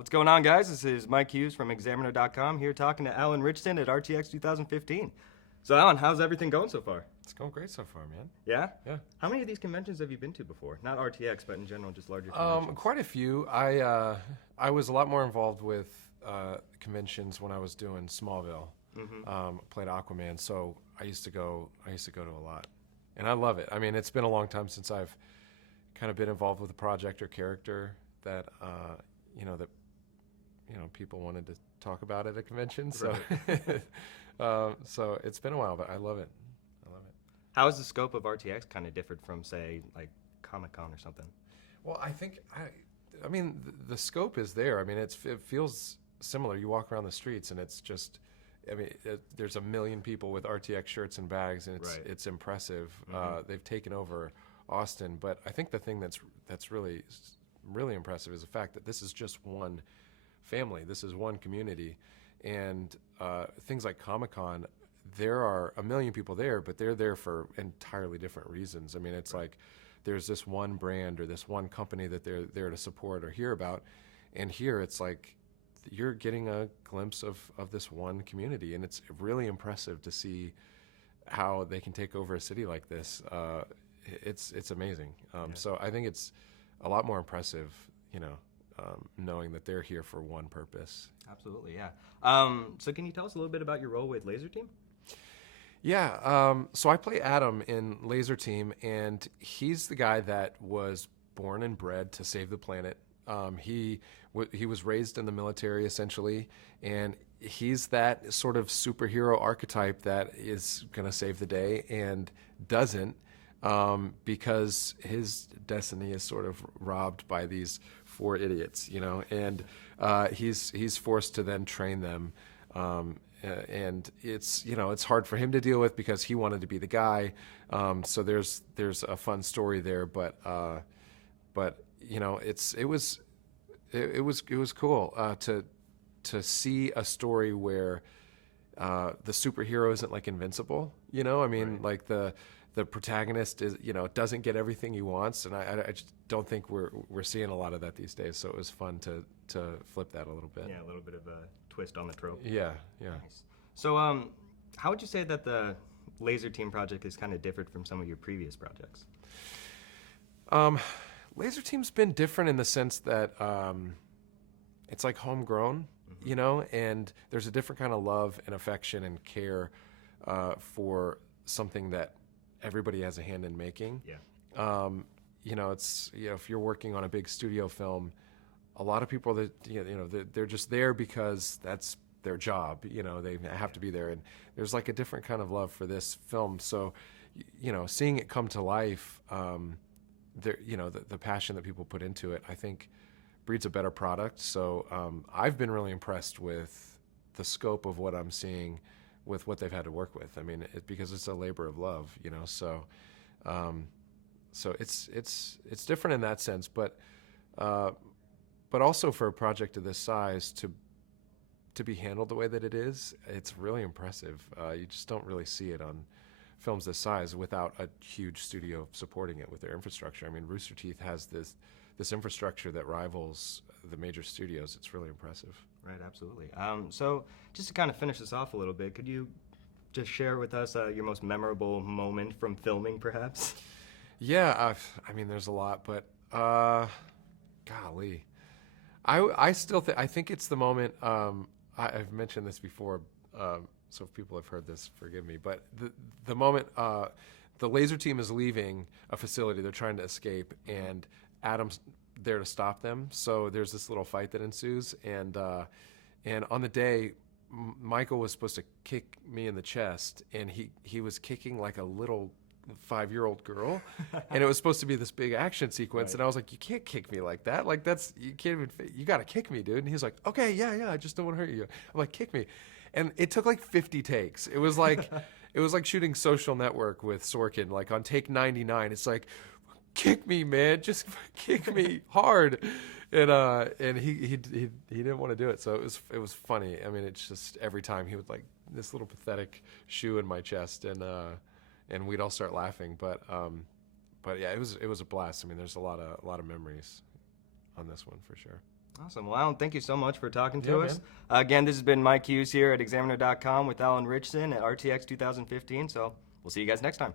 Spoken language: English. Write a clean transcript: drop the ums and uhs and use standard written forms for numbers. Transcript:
What's going on, guys? This is Mike Hughes from Examiner.com here talking to Alan Ritchson at RTX 2015. So, Alan, how's everything going so far? It's going great so far, man. Yeah? Yeah. How many of these conventions have you been to before? Not RTX, but in general, just larger conventions. Quite a few. I was a lot more involved with conventions when I was doing Smallville. Played Aquaman, so I used to go to a lot, and I love it. I mean, it's been a long time since I've kind of been involved with a project or character that people wanted to talk about at a convention. So, so it's been a while, but I love it. How has the scope of RTX kind of differed from, say, like Comic-Con or something? Well, I think I mean the scope is there. I mean, it feels similar. You walk around the streets and it's just, I mean, there's a million people with RTX shirts and bags, and it's impressive. They've taken over Austin, but I think the thing that's really impressive is the fact that this is just one family. This is one community, and things like Comic-Con, there are a million people there, but they're there for entirely different reasons. I mean, it's like there's this one brand or this one company that they're there to support or hear about, and here it's like you're getting a glimpse of this one community, and it's really impressive to see how they can take over a city like this. It's amazing. So I think it's a lot more impressive, knowing that they're here for one purpose. Absolutely, yeah. So can you tell us a little bit about your role with Lazer Team? Yeah, so I play Adam in Lazer Team, and he's the guy that was born and bred to save the planet. He was raised in the military, essentially, and he's that sort of superhero archetype that is going to save the day and doesn't, because his destiny is sort of robbed by these four idiots, and he's forced to then train them. And it's hard for him to deal with because he wanted to be the guy. So there's a fun story there, but it was cool to see a story where the superhero isn't like invincible. I mean, like the protagonist is doesn't get everything he wants, and I just don't think we're seeing a lot of that these days. So it was fun to flip that a little bit. Yeah, a little bit of a twist on the trope. Yeah. Nice. So, how would you say that the Lazer Team project is kind of different from some of your previous projects? Lazer Team's been different in the sense that it's like homegrown, and there's a different kind of love and affection and care for something that everybody has a hand in making. Yeah. It's if you're working on a big studio film, a lot of people that they're just there because that's their job. They have to be there, and there's like a different kind of love for this film. So, seeing it come to life, the passion that people put into it, I think, breeds a better product. So I've been really impressed with the scope of what I'm seeing with what they've had to work with. I mean, because it's a labor of love, So, so it's different in that sense, but also for a project of this size to be handled the way that it is, it's really impressive. You just don't really see it on films this size without a huge studio supporting it with their infrastructure. I mean, Rooster Teeth has this infrastructure that rivals the major studios. It's really impressive. Right, absolutely. So just to kind of finish this off a little bit, could you just share with us your most memorable moment from filming, perhaps? Yeah, I mean, there's a lot, but golly, I still I think it's the moment. I've mentioned this before, so if people have heard this, forgive me. But the moment the Lazer Team is leaving a facility, they're trying to escape, and Adam's there to stop them. So there's this little fight that ensues, and on the day, Michael was supposed to kick me in the chest, and he was kicking like a little 5-year-old girl, and it was supposed to be this big action sequence. Right. And I was like, you can't kick me like that. Like you can't even. You got to kick me, dude. And he's like, okay, yeah. I just don't want to hurt you. I'm like, kick me. And it took like 50 takes. It was like shooting Social Network with Sorkin. Like on take 99, it's like, kick me, man, just kick me hard. And he didn't want to do it. So it was funny. I mean, it's just every time he would like this little pathetic shoe in my chest, and we'd all start laughing. But yeah, it was a blast. I mean, there's a lot of memories on this one for sure. Awesome. Well, Alan, thank you so much for talking to Yeah, us. man. Again, this has been Mike Hughes here at Examiner.com with Alan Richson at RTX 2015. So we'll see you guys next time.